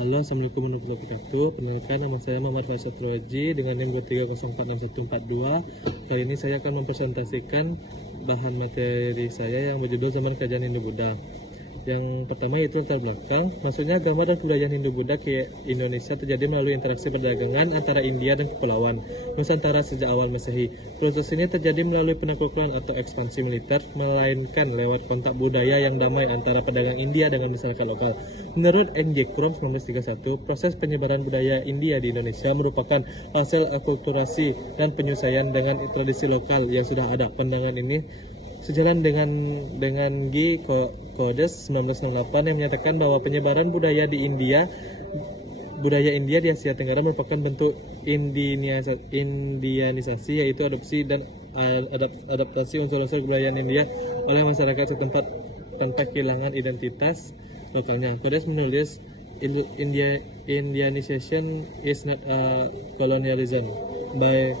Halo, Assalamualaikum warahmatullahi wabarakatuh. Perkenalkan, nama saya Muhammad Faisal Turwaji dengan NIM 230464142. Kali ini saya akan mempresentasikan bahan materi saya yang berjudul Zaman Kerajaan Hindu-Buddha. Yang pertama yaitu latar belakang. Maksudnya agama dan kebudayaan Hindu-Buddha ke Indonesia terjadi melalui interaksi perdagangan antara India dan Kepulauan Nusantara sejak awal Masehi. Proses ini terjadi melalui penaklukan atau ekspansi militer, melainkan lewat kontak budaya yang damai antara pedagang India dengan masyarakat lokal. Menurut N.J. Krom 1931, proses penyebaran budaya India di Indonesia merupakan hasil akulturasi dan penyesuaian dengan tradisi lokal yang sudah ada. Pandangan ini sejalan dengan G. Codes 1968 yang menyatakan bahwa penyebaran budaya India di Asia Tenggara merupakan bentuk indianisasi, yaitu adopsi dan adaptasi unsur-unsur kebudayaan India oleh masyarakat setempat tanpa kehilangan identitas lokalnya. Codes menulis, Indianization is not a colonialism by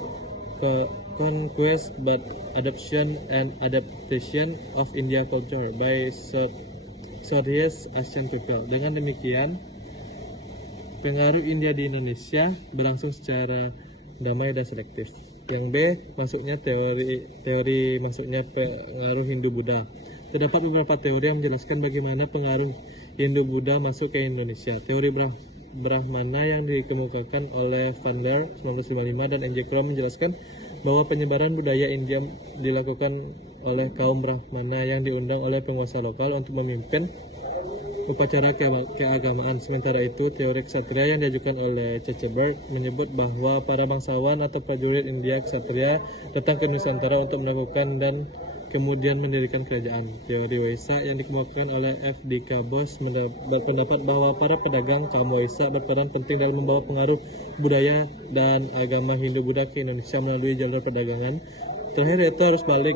conquest but adoption and adaptation of India culture by Southeast Asian people. Dengan demikian, pengaruh India di Indonesia berlangsung secara damai dan selektif. Yang B, masuknya teori masuknya pengaruh Hindu-Buddha. Terdapat beberapa teori yang menjelaskan bagaimana pengaruh Hindu-Buddha masuk ke Indonesia. Teori Brahmana yang dikemukakan oleh Van der 1955 dan N.J. Krom menjelaskan bahwa penyebaran budaya India dilakukan oleh kaum Brahmana yang diundang oleh penguasa lokal untuk memimpin upacara keagamaan. Sementara itu, teori ksatria yang diajukan oleh Cecebert menyebut bahwa para bangsawan atau prajurit India ksatria datang ke Nusantara untuk melakukan dan kemudian mendirikan kerajaan. Teori Waisak yang dikemukakan oleh F. D. Bose berpendapat bahwa para pedagang kaum Waisak berperan penting dalam membawa pengaruh budaya dan agama Hindu-Buddha ke Indonesia melalui jalur perdagangan. Terakhir yaitu arus balik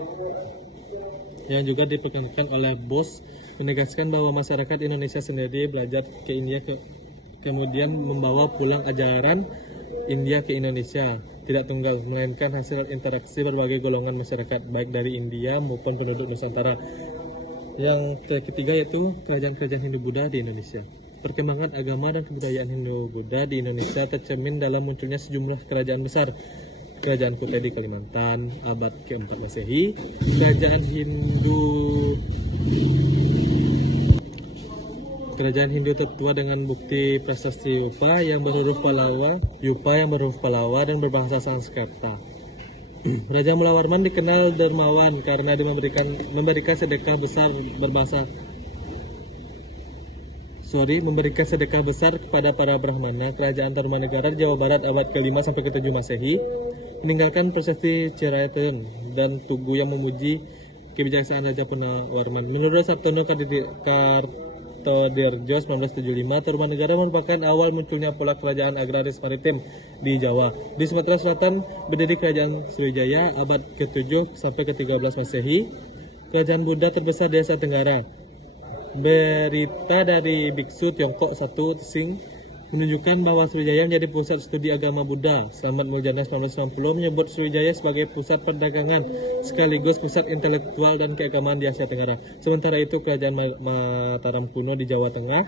yang juga diperkenalkan oleh Bose menegaskan bahwa masyarakat Indonesia sendiri belajar ke India kemudian membawa pulang ajaran India ke Indonesia, tidak tunggal, melainkan hasil interaksi berbagai golongan masyarakat, baik dari India maupun penduduk Nusantara. Yang ketiga yaitu kerajaan-kerajaan Hindu-Buddha di Indonesia. Perkembangan agama dan kebudayaan Hindu-Buddha di Indonesia tercermin dalam munculnya sejumlah kerajaan besar. Kerajaan Kutai di Kalimantan, abad ke-4 Masehi, Kerajaan Hindu tertua dengan bukti prasasti Yupa yang berhuruf Pallava dan berbahasa Sanskerta. Raja Mula Warman dikenal dermawan karena dia memberikan sedekah besar kepada para Brahmana. Kerajaan Tarumanegara Jawa Barat abad ke-5 sampai ke-7 Masehi meninggalkan prasasti Ceraton dan Tugu yang memuji kebijaksanaan Raja Mula Warman. Menurut Sabtono Kartodirjo 1975, Tarumanegara merupakan awal munculnya pola kerajaan agraris maritim di Jawa. Di Sumatera Selatan berdiri Kerajaan Sriwijaya abad ke-7 sampai ke-13 Masehi, kerajaan Buddha terbesar di Asia Tenggara. Berita dari Biksu Tiongkok 1 Tsing menunjukkan bahwa Sriwijaya menjadi pusat studi agama Buddha. Slamet Muljana 1990 menyebut Sriwijaya sebagai pusat perdagangan sekaligus pusat intelektual dan keagamaan di Asia Tenggara. Sementara itu, kerajaan Mataram kuno di Jawa Tengah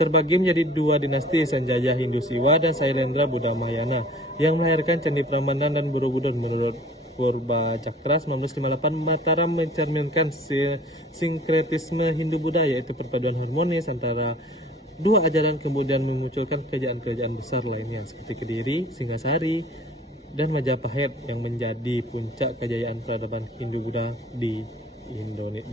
terbagi menjadi dua dinasti, Sanjaya Hindu Siwa dan Sailendra Buddha Mahayana, yang melahirkan Candi Prambanan dan Borobudur. Menurut Purba Cakra 1958, Mataram mencerminkan sinkretisme Hindu-Buddha, yaitu perpaduan harmonis antara dua ajaran, kemudian memunculkan kerajaan-kerajaan besar lainnya seperti Kediri, Singasari, dan Majapahit yang menjadi puncak kejayaan peradaban Hindu-Buddha di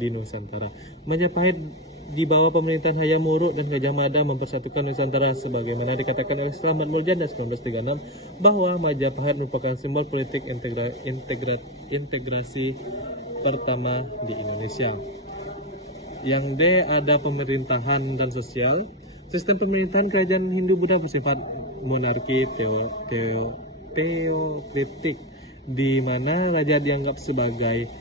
Nusantara. Majapahit di bawah pemerintahan Hayam Wuruk dan Gajah Mada mempersatukan Nusantara, sebagaimana dikatakan oleh Slamet Muljana 1936 bahwa Majapahit merupakan simbol politik integrasi pertama di Indonesia. Yang D, ada pemerintahan dan sosial. Sistem pemerintahan kerajaan Hindu-Buddha bersifat monarki teokritik, di mana raja dianggap sebagai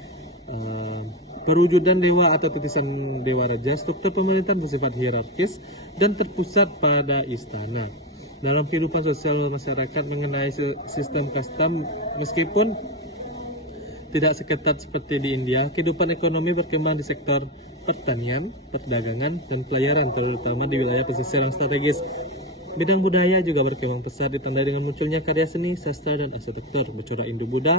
perwujudan dewa atau titisan dewa raja. Struktur pemerintahan bersifat hierarkis dan terpusat pada istana. Dalam kehidupan sosial masyarakat mengenai sistem kasta, meskipun tidak seketat seperti di India. Kehidupan ekonomi berkembang di sektor pertanian, perdagangan, dan pelayaran, terutama di wilayah pesisir yang strategis. Bidang budaya juga berkembang pesat ditandai dengan munculnya karya seni, sastra, dan arsitektur. Bercorak Indo-Buddha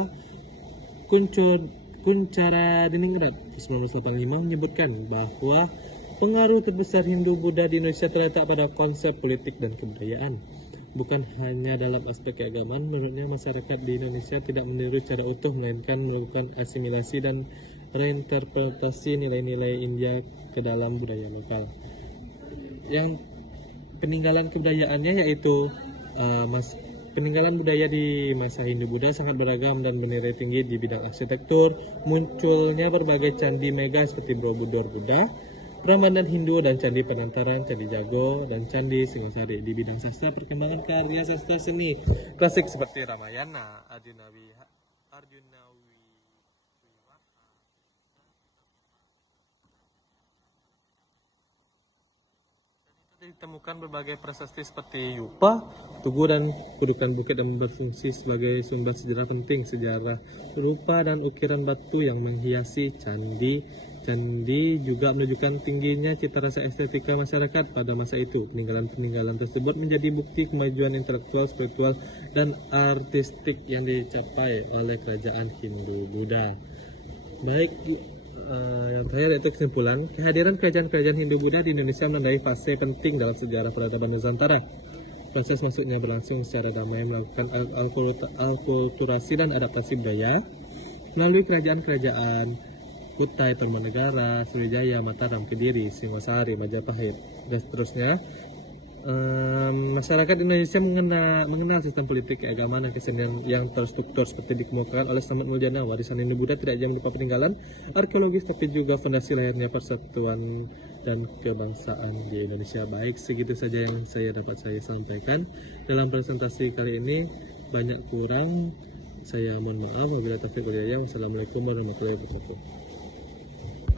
Kunchara Diningrat 1985 menyebutkan bahwa pengaruh terbesar Hindu-Buddha di Indonesia terletak pada konsep politik dan kebudayaan. Bukan hanya dalam aspek keagamaan, menurutnya masyarakat di Indonesia tidak meniru cara utuh, melainkan melakukan asimilasi dan reinterpretasi nilai-nilai India ke dalam budaya lokal. Yang peninggalan kebudayaannya yaitu peninggalan budaya di masa Hindu-Buddha sangat beragam dan bernilai tinggi di bidang arsitektur. Munculnya berbagai candi mega seperti Borobudur Buddha, Prambanan Hindu, dan Candi Penantaran, Candi Jago, dan Candi Singosari. Di bidang sastra, perkembangan karya sastra seni klasik seperti Ramayana, Arjunawi ditemukan berbagai prasasti seperti Yupa, Tugu, dan Kudukan Bukit yang berfungsi sebagai sumber sejarah penting. Sejarah rupa dan ukiran batu yang menghiasi candi juga menunjukkan tingginya cita rasa estetika masyarakat pada masa itu. Peninggalan-peninggalan tersebut menjadi bukti kemajuan intelektual, spiritual, dan artistik yang dicapai oleh kerajaan Hindu-Buddha. Baik, yang terakhir yaitu kesimpulan, kehadiran kerajaan-kerajaan Hindu-Buddha di Indonesia menandai fase penting dalam sejarah peradaban Nusantara. Proses masuknya berlangsung secara damai, melakukan alkulturasi dan adaptasi budaya melalui kerajaan-kerajaan Kutai, Tarumanegara, Sriwijaya, Mataram, Kediri, Singosari, Majapahit, dan seterusnya. Masyarakat Indonesia mengenal sistem politik, keagamaan, dan kesenian yang terstruktur seperti dikemukakan oleh Slamet Muljana. Warisan Hindu-Buddha tidak hanya berupa peninggalan arkeologis, tapi juga fondasi lahirnya persatuan dan kebangsaan di Indonesia. Baik, segitu saja yang dapat saya sampaikan dalam presentasi kali ini. Banyak kurang, saya mohon maaf. Wabillahi taufiq wal hidayah. Wassalamualaikum warahmatullahi wabarakatuh.